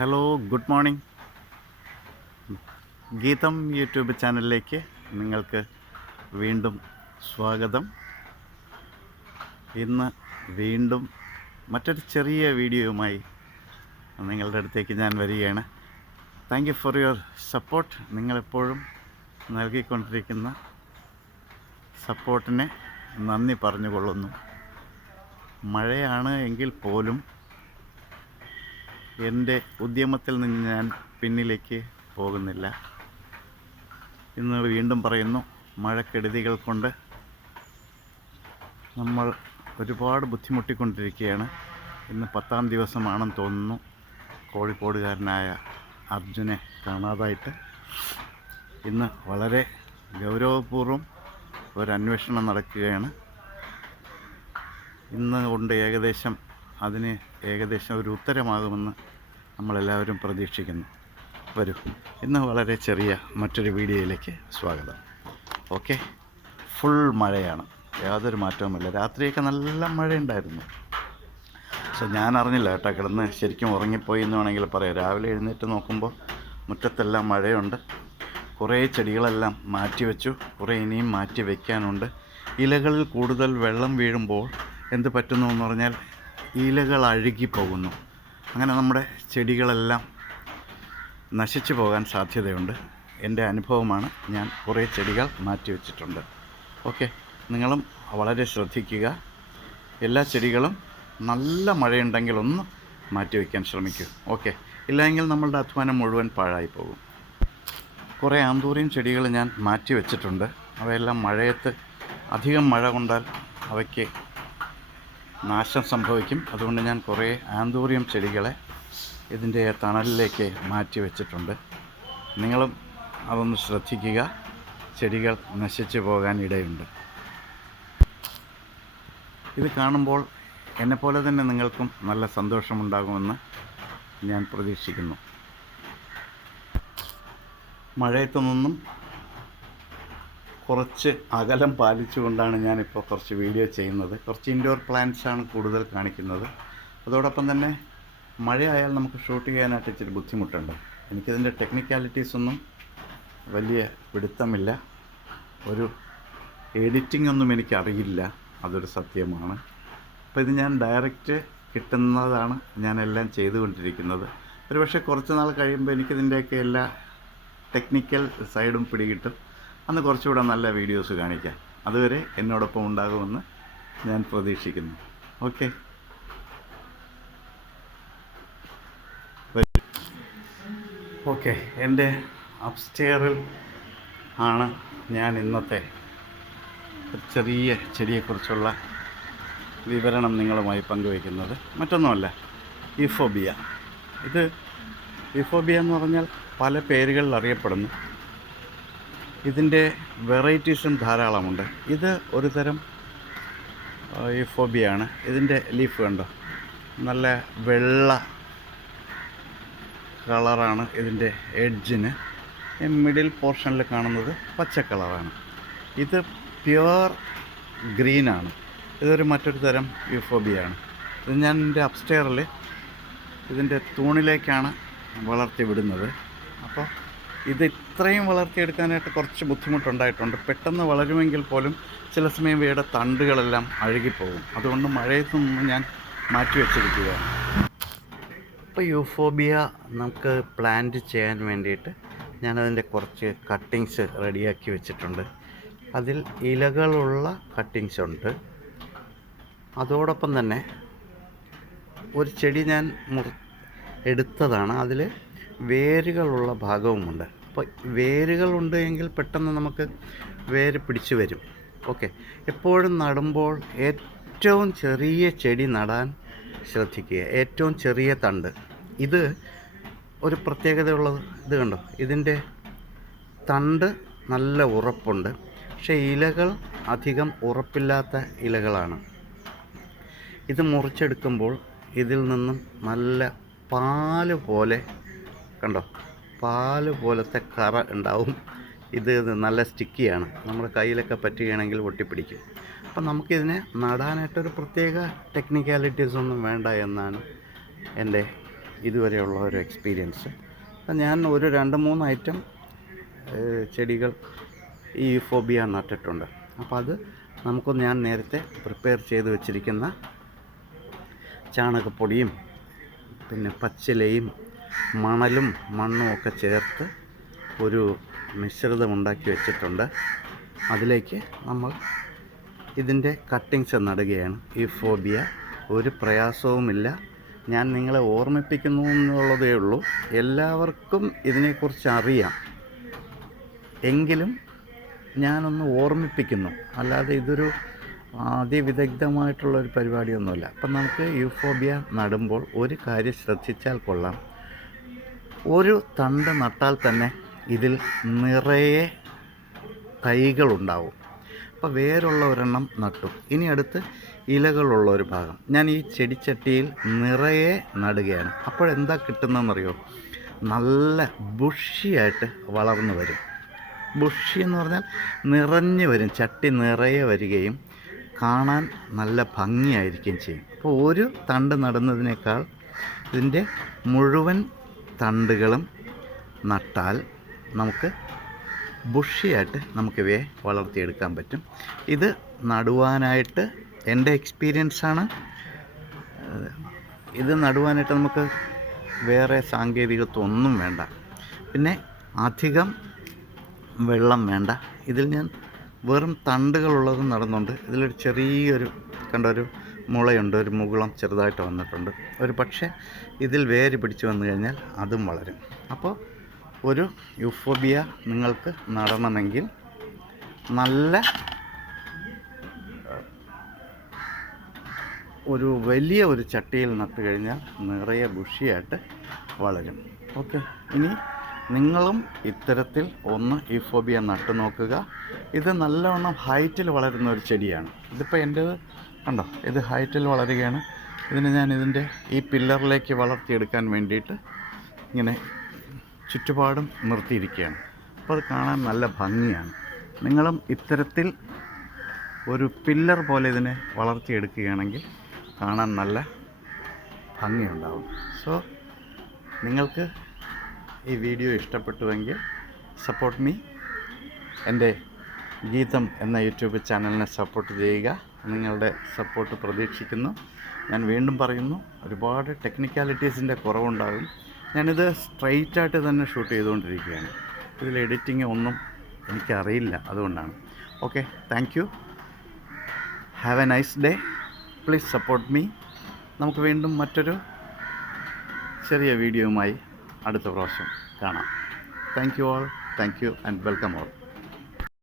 Hello, good morning. ഗീതം YouTube ചാനലിലേക്ക് നിങ്ങൾക്ക് വീണ്ടും സ്വാഗതം. ഇന്ന് വീണ്ടും മറ്റൊരു ചെറിയ വീഡിയോയുമായി നിങ്ങളുടെ അടുത്തേക്ക് ഞാൻ വരികയാണ്. Thank you for your support. നിങ്ങളെപ്പോഴും നൽകിക്കൊണ്ടിരിക്കുന്ന സപ്പോർട്ടിനെ നന്ദി പറഞ്ഞുകൊള്ളുന്നു. മഴയാണ് എങ്കിൽ പോലും എൻ്റെ ഉദ്യമത്തിൽ നിന്ന് ഞാൻ പിന്നിലേക്ക് പോകുന്നില്ല. ഇന്ന് വീണ്ടും പറയുന്നു, മഴക്കെടുതികൾ കൊണ്ട് നമ്മൾ ഒരുപാട് ബുദ്ധിമുട്ടിക്കൊണ്ടിരിക്കുകയാണ്. ഇന്ന് 10ാം ദിവസമാണെന്ന് തോന്നുന്നു കോഴിക്കോടുകാരനായ അർജുനെ കാണാതായിട്ട്. ഇന്ന് വളരെ ഗൗരവപൂർവ്വം ഒരു അന്വേഷണം നടക്കുകയാണ്. ഇന്ന് കൊണ്ട് അതിന് ഏകദേശം ഒരു ഉത്തരമാകുമെന്ന് നമ്മളെല്ലാവരും പ്രതീക്ഷിക്കുന്നു. വരൂ, ഇന്ന് വളരെ ചെറിയ മറ്റൊരു വീഡിയോയിലേക്ക് സ്വാഗതം. ഓക്കെ, ഫുൾ മഴയാണ്, യാതൊരു മാറ്റവുമില്ല. രാത്രിയൊക്കെ നല്ല മഴയുണ്ടായിരുന്നു. ഞാൻ അറിഞ്ഞില്ല കേട്ടോ, കിടന്ന് ശരിക്കും ഉറങ്ങിപ്പോയി എന്ന് വേണമെങ്കിൽ പറയാം. രാവിലെ എഴുന്നേറ്റ് നോക്കുമ്പോൾ മുറ്റത്തെല്ലാം മഴയുണ്ട്. കുറേ ചെടികളെല്ലാം മാറ്റി വെച്ചു, കുറേ ഇനിയും മാറ്റി വയ്ക്കാനുണ്ട്. ഇലകളിൽ കൂടുതൽ വെള്ളം വീഴുമ്പോൾ എന്ത് പറ്റുന്നു എന്ന് പറഞ്ഞാൽ ഇലകൾ അഴുകിപ്പോകുന്നു. അങ്ങനെ നമ്മുടെ ചെടികളെല്ലാം നശിച്ചു പോകാൻ സാധ്യതയുണ്ട്. എൻ്റെ അനുഭവമാണ്. ഞാൻ കുറേ ചെടികൾ മാറ്റി വെച്ചിട്ടുണ്ട്. ഓക്കെ, നിങ്ങളും വളരെ ശ്രദ്ധിക്കുക. എല്ലാ ചെടികളും നല്ല മഴയുണ്ടെങ്കിൽ ഒന്ന് മാറ്റി വയ്ക്കാൻ ശ്രമിക്കൂ. ഓക്കെ, ഇല്ലെങ്കിൽ നമ്മളുടെ അധ്വാനം മുഴുവൻ പാഴായി പോകും. കുറേ ആന്തൂറിയം ചെടികൾ ഞാൻ മാറ്റി വെച്ചിട്ടുണ്ട്. അവയെല്ലാം മഴയത്ത് അധികം മഴ കൊണ്ടാൽ അവയ്ക്ക് നാശം സംഭവിക്കും. അതുകൊണ്ട് ഞാൻ കുറേ ആന്തൂറിയം ചെടികളെ ഇതിൻ്റെ തണലിലേക്ക് മാറ്റി വെച്ചിട്ടുണ്ട്. നിങ്ങളും അതൊന്ന് ശ്രദ്ധിക്കുക. ചെടികൾ നശിച്ചു പോകാൻ ഇടയുണ്ട്. ഇത് കാണുമ്പോൾ എന്നെപ്പോലെ തന്നെ നിങ്ങൾക്കും നല്ല സന്തോഷമുണ്ടാകുമെന്ന് ഞാൻ പ്രതീക്ഷിക്കുന്നു. മഴയത്തു നിന്നും കുറച്ച് അകലം പാലിച്ചുകൊണ്ടാണ് ഞാനിപ്പോൾ കുറച്ച് വീഡിയോ ചെയ്യുന്നത്. കുറച്ച് ഇൻഡോർ പ്ലാന്റ്സാണ് കൂടുതൽ കാണിക്കുന്നത്. അതോടൊപ്പം തന്നെ മഴയായാൽ നമുക്ക് ഷൂട്ട് ചെയ്യാനായിട്ട് ഇച്ചിരി ബുദ്ധിമുട്ടുണ്ട്. എനിക്കിതിൻ്റെ ടെക്നിക്കാലിറ്റീസൊന്നും വലിയ പിടുത്തമില്ല. ഒരു എഡിറ്റിംഗ് ഒന്നും എനിക്കറിയില്ല, അതൊരു സത്യമാണ്. അപ്പോൾ ഇത് ഞാൻ ഡയറക്റ്റ് കിട്ടുന്നതാണ് ഞാനെല്ലാം ചെയ്തുകൊണ്ടിരിക്കുന്നത്. ഒരുപക്ഷെ കുറച്ച് നാൾ കഴിയുമ്പോൾ എനിക്കിതിൻ്റെയൊക്കെ എല്ലാ ടെക്നിക്കൽ സൈഡും പിടികിട്ടും. അന്ന് കുറച്ചുകൂടെ നല്ല വീഡിയോസ് കാണിക്കാം. അതുവരെ എന്നോടൊപ്പം ഉണ്ടാകുമെന്ന് ഞാൻ പ്രതീക്ഷിക്കുന്നു. Okay, okay. എൻ്റെ അപ്സ്റ്റെയറിൽ ആണ് ഞാൻ ഇന്നത്തെ ചെറിയ ചെടിയെക്കുറിച്ചുള്ള വിവരണം നിങ്ങളുമായി പങ്കുവയ്ക്കുന്നത്. മറ്റൊന്നുമല്ല, യൂഫോബിയ. ഇത് യൂഫോബിയ എന്ന് പറഞ്ഞാൽ പല പേരുകളിൽ അറിയപ്പെടുന്നു. ഇതിൻ്റെ വെറൈറ്റീസും ധാരാളമുണ്ട്. ഇത് ഒരു തരം യൂഫോബിയാണ്. ഇതിൻ്റെ ലീഫ് കണ്ടോ, നല്ല വെള്ള കളറാണ്. ഇതിൻ്റെ എഡ്ജിന് മിഡിൽ പോർഷനിൽ കാണുന്നത് പച്ച കളറാണ്. ഇത് പ്യുവർ ഗ്രീനാണ്. ഇതൊരു മറ്റൊരു തരം യൂഫോബിയാണ്. ഇത് ഞാൻ എൻ്റെ അപ്സ്റ്റെയറിൽ ഇതിൻ്റെ തൂണിലേക്കാണ് വളർത്തി വിടുന്നത്. അപ്പോൾ ഇത് ഇത്രയും വളർത്തിയെടുക്കാനായിട്ട് കുറച്ച് ബുദ്ധിമുട്ടുണ്ടായിട്ടുണ്ട്. പെട്ടെന്ന് വളരുമെങ്കിൽ പോലും ചില സമയം ഇവയുടെ തണ്ടുകളെല്ലാം അഴുകിപ്പോകും. അതുകൊണ്ട് മഴയത്തു നിന്ന് ഞാൻ മാറ്റി വെച്ചിരിക്കുകയാണ്. ഇപ്പോൾ യൂഫോബിയ നമുക്ക് പ്ലാന്റ് ചെയ്യാൻ വേണ്ടിയിട്ട് ഞാനതിൻ്റെ കുറച്ച് കട്ടിങ്സ് റെഡിയാക്കി വെച്ചിട്ടുണ്ട്. അതിൽ ഇലകളുള്ള കട്ടിങ്സ് ഉണ്ട്. അതോടൊപ്പം തന്നെ ഒരു ചെടി ഞാൻ എടുത്തതാണ്. അതിൽ വേരുകളുള്ള ഭാഗവുമുണ്ട്. അപ്പോൾ വേരുകളുണ്ട് എങ്കിൽ പെട്ടെന്ന് നമുക്ക് വേര് പിടിച്ചു വരും. ഓക്കെ, എപ്പോഴും നടുമ്പോൾ ഏറ്റവും ചെറിയ ചെടി നടാൻ ശ്രദ്ധിക്കുക. ഏറ്റവും ചെറിയ തണ്ട്. ഇത് ഒരു പ്രത്യേകതയുള്ളത്. ഇത് കണ്ടോ, ഇതിൻ്റെ തണ്ട് നല്ല ഉറപ്പുണ്ട്. പക്ഷേ ഇലകൾ അധികം ഉറപ്പില്ലാത്ത ഇലകളാണ്. ഇത് മുറിച്ചെടുക്കുമ്പോൾ ഇതിൽ നിന്നും നല്ല പാല് പോലെ കണ്ടോ, പാല് പോലത്തെ കറ ഉണ്ടാവും. ഇത് നല്ല സ്റ്റിക്കിയാണ്. നമ്മുടെ കയ്യിലൊക്കെ പറ്റുകയാണെങ്കിൽ ഒട്ടിപ്പിടിക്കും. അപ്പം നമുക്കിതിനെ നടാനായിട്ടൊരു പ്രത്യേക ടെക്നിക്കാലിറ്റീസൊന്നും വേണ്ട എന്നാണ് എൻ്റെ ഇതുവരെയുള്ള ഒരു എക്സ്പീരിയൻസ്. അപ്പം ഞാൻ ഒരു 2-3 ഐറ്റം ചെടികൾ ഈ യൂഫോബിയ നട്ടിട്ടുണ്ട്. അപ്പോൾ അത് ഞാൻ നേരത്തെ പ്രിപ്പയർ ചെയ്ത് വെച്ചിരിക്കുന്ന ചാണകപ്പൊടിയും പിന്നെ പച്ചിലയും മണലും മണ്ണും ഒക്കെ ചേർത്ത് ഒരു മിശ്രിതം ഉണ്ടാക്കി വെച്ചിട്ടുണ്ട്. അതിലേക്ക് നമ്മൾ ഇതിൻ്റെ കട്ടിങ്സ് നടുകയാണ്. ഈ ഫോബിയ ഒരു പ്രയാസവുമില്ല. ഞാൻ നിങ്ങളെ ഓർമ്മിപ്പിക്കുന്നു എന്നുള്ളതേ ഉള്ളൂ. എല്ലാവർക്കും ഇതിനെക്കുറിച്ച് അറിയാം, എങ്കിലും ഞാനൊന്ന് ഓർമ്മിപ്പിക്കുന്നു, അല്ലാതെ ഇതൊരു അതിവിദഗ്ധമായിട്ടുള്ളൊരു പരിപാടിയൊന്നുമില്ല. അപ്പം നമുക്ക് യൂഫോബിയ നടുമ്പോൾ ഒരു കാര്യം ശ്രദ്ധിച്ചാൽ കൊള്ളാം. ഒരു തണ്ട് നട്ടാൽ തന്നെ ഇതിൽ നിറയെ തൈകളുണ്ടാവും. അപ്പോൾ വേരുള്ള ഒരെണ്ണം നട്ടു, ഇനി അടുത്ത് ഇലകളുള്ള ഒരു ഭാഗം ഞാൻ ഈ ചെടിച്ചട്ടിയിൽ നിറയെ നടുകയാണ്. അപ്പോഴെന്താ കിട്ടുന്നതെന്നറിയോ? നല്ല ബുഷിയായിട്ട് വളർന്നു വരും. ബുഷി എന്ന് പറഞ്ഞാൽ നിറഞ്ഞു വരും, ചട്ടി നിറയെ വരികയും കാണാൻ നല്ല ഭംഗിയായിരിക്കുകയും ചെയ്യും. അപ്പോൾ ഒരു തണ്ട് നടുന്നതിനേക്കാൾ ഇതിൻ്റെ മുഴുവൻ തണ്ടുകളും നട്ടാൽ നമുക്ക് ബുഷിയായിട്ട് നമുക്കിവയെ വളർത്തിയെടുക്കാൻ പറ്റും. ഇത് നടുവാനായിട്ട് എൻ്റെ എക്സ്പീരിയൻസാണ്. ഇത് നടുവാനായിട്ട് നമുക്ക് വേറെ സാങ്കേതികത്വം ഒന്നും വേണ്ട, പിന്നെ അധികം വെള്ളം വേണ്ട. ഇതിൽ ഞാൻ വെറും തണ്ടുകളുള്ളത് നടന്നുണ്ട്. ഇതിലൊരു ചെറിയൊരു ഒരു മുളയുണ്ട്, ഒരു മുകുളം ചെറുതായിട്ട് വന്നിട്ടുണ്ട്. ഒരു പക്ഷേ ഇതിൽ വേര് പിടിച്ച് വന്നു കഴിഞ്ഞാൽ അതും വളരും. അപ്പോൾ ഒരു യൂഫോബിയ നിങ്ങൾക്ക് നടണമെങ്കിൽ നല്ല ഒരു വലിയ ഒരു ചട്ടിയിൽ നട്ട് കഴിഞ്ഞാൽ നിറയെ ബുഷിയായിട്ട് വളരും. ഓക്കെ, ഇനി നിങ്ങളും ഇത്തരത്തിൽ ഒന്ന് യൂഫോബിയ നട്ടു നോക്കുക. ഇത് നല്ലവണ്ണം ഹൈറ്റിൽ വളരുന്ന ഒരു ചെടിയാണ്. ഇതിപ്പോൾ എൻ്റെ കണ്ടോ, ഇത് ഹൈറ്റിൽ വളരുകയാണ്. ഞാൻ ഇതിൻ്റെ ഈ പില്ലറിലേക്ക് വളർത്തിയെടുക്കാൻ വേണ്ടിയിട്ട് ഇങ്ങനെ ചുറ്റുപാടും നിർത്തിയിരിക്കുകയാണ്. അപ്പോൾ അത് കാണാൻ നല്ല ഭംഗിയാണ്. നിങ്ങളും ഇത്തരത്തിൽ ഒരു പില്ലർ പോലെ ഇതിനെ വളർത്തിയെടുക്കുകയാണെങ്കിൽ കാണാൻ നല്ല ഭംഗിയുണ്ടാവും. സോ നിങ്ങൾക്ക് ഈ വീഡിയോ ഇഷ്ടപ്പെട്ടുവെങ്കിൽ സപ്പോർട്ട് മീ. എൻ്റെ ഗീതം എന്ന യൂട്യൂബ് ചാനലിനെ സപ്പോർട്ട് ചെയ്യുക. നിങ്ങളുടെ സപ്പോർട്ട് പ്രതീക്ഷിക്കുന്നു. ഞാൻ വീണ്ടും പറയുന്നു, ഒരുപാട് ടെക്നിക്കാലിറ്റീസിൻ്റെ കുറവുണ്ടാകും. ഞാനിത് സ്ട്രെയിറ്റായിട്ട് തന്നെ ഷൂട്ട് ചെയ്തുകൊണ്ടിരിക്കുകയാണ്. ഇതിൽ എഡിറ്റിംഗ് ഒന്നും എനിക്കറിയില്ല, അതുകൊണ്ടാണ്. Okay, thank you. Have A nice day. Please support me. നമുക്ക് വീണ്ടും മറ്റൊരു ചെറിയ വീഡിയോയുമായി അടുത്ത പ്രാവശ്യം കാണാം. Thank you all. Thank you and welcome all.